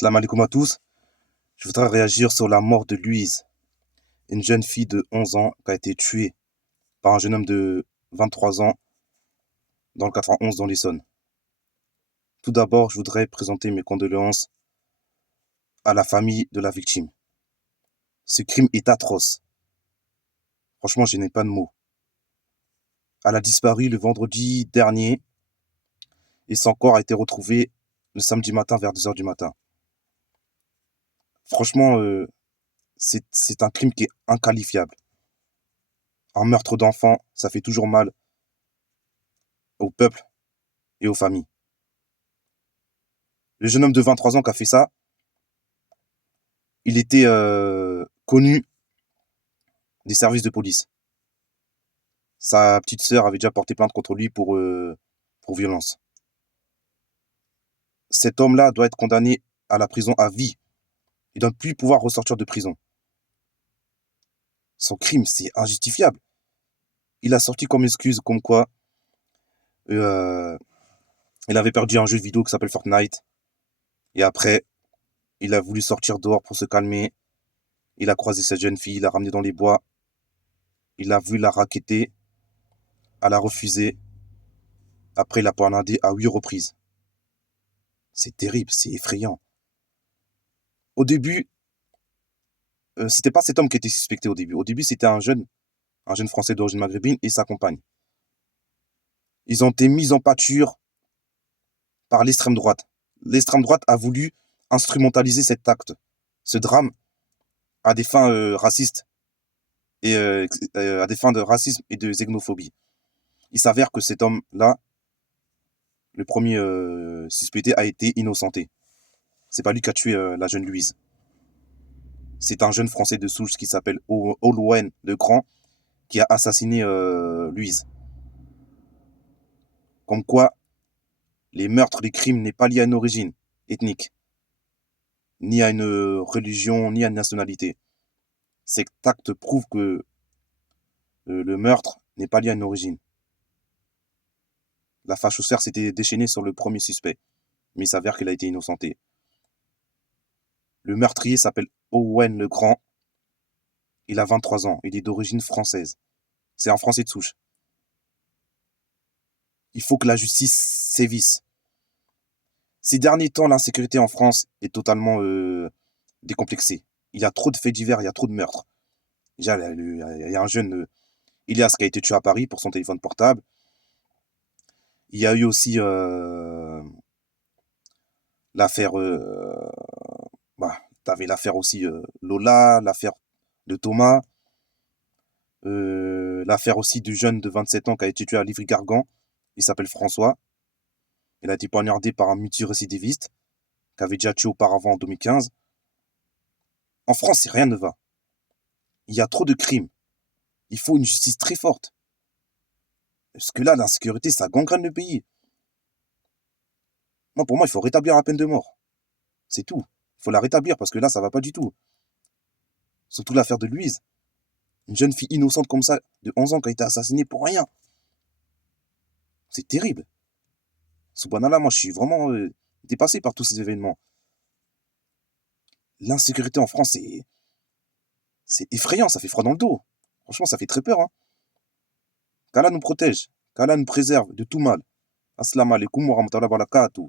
Salam alaikum à tous. Je voudrais réagir sur la mort de Louise, une jeune fille de 11 ans qui a été tuée par un jeune homme de 23 ans dans le 91 dans l'Essonne. Tout d'abord, je voudrais présenter mes condoléances à la famille de la victime. Ce crime est atroce. Franchement, je n'ai pas de mots. Elle a disparu le vendredi dernier et son corps a été retrouvé le samedi matin vers 2 heures du matin. Franchement, c'est un crime qui est inqualifiable. Un meurtre d'enfant, ça fait toujours mal au peuple et aux familles. Le jeune homme de 23 ans qui a fait ça, il était connu des services de police. Sa petite sœur avait déjà porté plainte contre lui pour violence. Cet homme-là doit être condamné à la prison à vie. Il ne doit plus pouvoir ressortir de prison. Son crime, c'est injustifiable. Il a sorti comme excuse comme quoi euh, il avait perdu un jeu de vidéo qui s'appelle Fortnite. Et après, il a voulu sortir dehors pour se calmer. Il a croisé cette jeune fille, il l'a ramenée dans les bois. Il a voulu la racketter. Elle a refusé. Après, il a poignardé à 8 reprises. C'est terrible, c'est effrayant. Au début, c'était pas cet homme qui était suspecté au début. Au début, c'était un jeune français d'origine maghrébine et sa compagne. Ils ont été mis en pâture par l'extrême droite. L'extrême droite a voulu instrumentaliser cet acte, ce drame, à des fins racistes et à des fins de racisme et de xénophobie. Il s'avère que cet homme-là, le premier suspecté, a été innocenté. C'est pas lui qui a tué la jeune Louise. C'est un jeune français de souche qui s'appelle Olouen le Grand qui a assassiné Louise. Comme quoi, les meurtres, les crimes n'est pas lié à une origine ethnique, ni à une religion, ni à une nationalité. Cet acte prouve que le meurtre n'est pas lié à une origine. La fachosphère s'était déchaînée sur le premier suspect, mais il s'avère qu'il a été innocenté. Le meurtrier s'appelle Owen le Grand. Il a 23 ans. Il est d'origine française. C'est un Français de souche. Il faut que la justice sévisse. Ces derniers temps, l'insécurité en France est totalement décomplexée. Il y a trop de faits divers, il y a trop de meurtres. Déjà, il y a un jeune, Ilias, qui a été tué à Paris pour son téléphone portable. Il y a eu aussi l'affaire... t'avais l'affaire aussi Lola, l'affaire de Thomas, l'affaire aussi du jeune de 27 ans qui a été tué à Livry-Gargan. Il s'appelle François. Il a été poignardé par un multirécidiviste qui avait déjà tué auparavant en 2015. En France, rien ne va. Il y a trop de crimes. Il faut une justice très forte. Parce que là, l'insécurité, ça gangrène le pays. Moi, pour moi, il faut rétablir la peine de mort. C'est tout. Il faut la rétablir parce que là, ça va pas du tout. Surtout l'affaire de Louise. Une jeune fille innocente comme ça, de 11 ans, qui a été assassinée pour rien. C'est terrible. Subhanallah, moi, je suis vraiment dépassé par tous ces événements. L'insécurité en France, c'est effrayant, ça fait froid dans le dos. Franchement, ça fait très peur. Hein. Qu'Allah nous protège, qu'Allah nous préserve de tout mal. Assalamu alaikum wa rahmatullahi wa barakatuh.